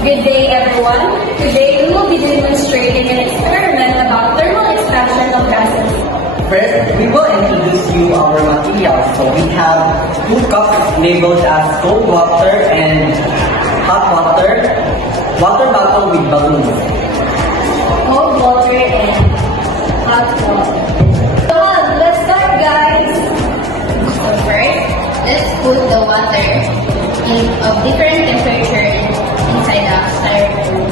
Good day, everyone. Today, we will be demonstrating an experiment about thermal expansion of gases. First, we will introduce you our materials. So we have 2 cups labeled as cold water and hot water, water bottle with balloons. Cold water and hot water. Come on, let's start, guys. So first, let's put the water in of different temperature inside the styrofoam.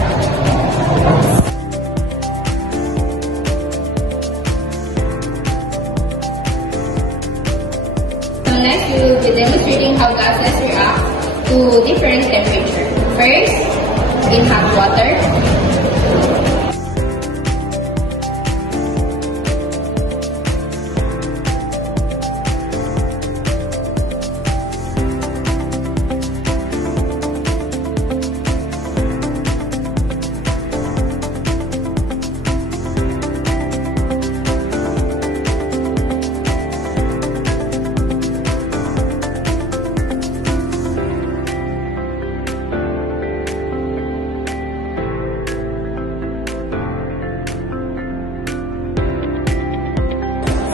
So next, we will be demonstrating how gases react to different temperature. First, in hot water.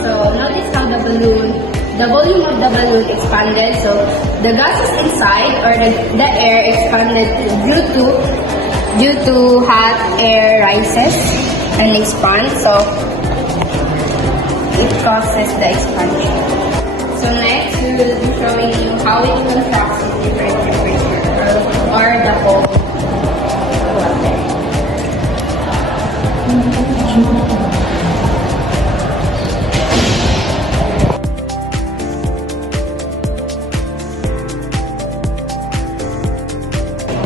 So notice how the volume of the balloon expanded. So the gases inside or the air expanded due to hot air rises and expands. So it causes the expansion. So next we will be showing you how it contracts at different temperature or the cold water.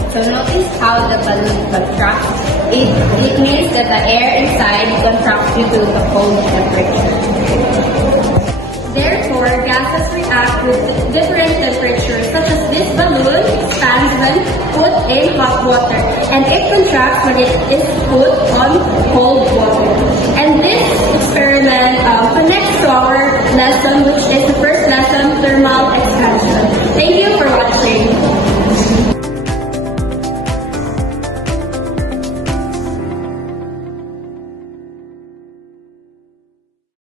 So notice how the balloon contracts. It means that the air inside contracts due to the cold temperature. Therefore, gases react with different temperatures, such as this balloon expands when put in hot water, and it contracts when it is put on cold water. And this experiment connects to our lesson, which is the first lesson, thermal expansion. Thank you